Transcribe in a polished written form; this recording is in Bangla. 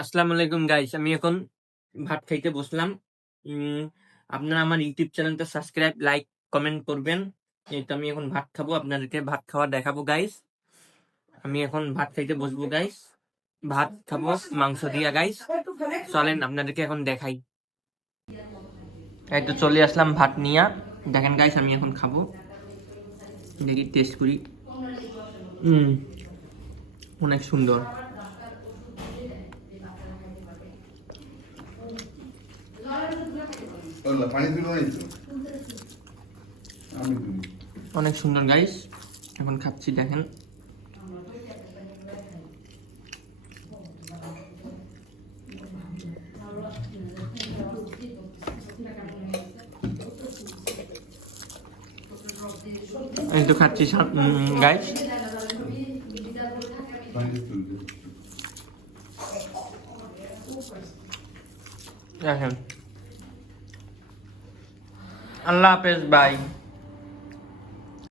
আসসালামু আলাইকুম গাইস, আমি এখন ভাত খাইতে বসলাম। আপনারা আমার ইউটিউব চ্যানেলটা সাবস্ক্রাইব, লাইক, কমেন্ট করবেন। এই তো আমি এখন ভাত খাবো, আপনাদেরকে ভাত খাওয়া দেখাবো গাইস। আমি এখন ভাত খাইতে বসবো গাইস, ভাত খাবো মাংস দিয়া গাইস। চলেন আপনাদেরকে এখন দেখাই। এই তো চলে আসলাম ভাত নিয়া, দেখেন গাইস আমি এখন খাবো, দেখি টেস্ট করি। অনেক সুন্দর। অনেক সুন্দর গাইস, এখন খাচ্ছি দেখেন। এই তো খাচ্ছি গাইস, দেখেন। আল্লাহ হাফেজ, বাই।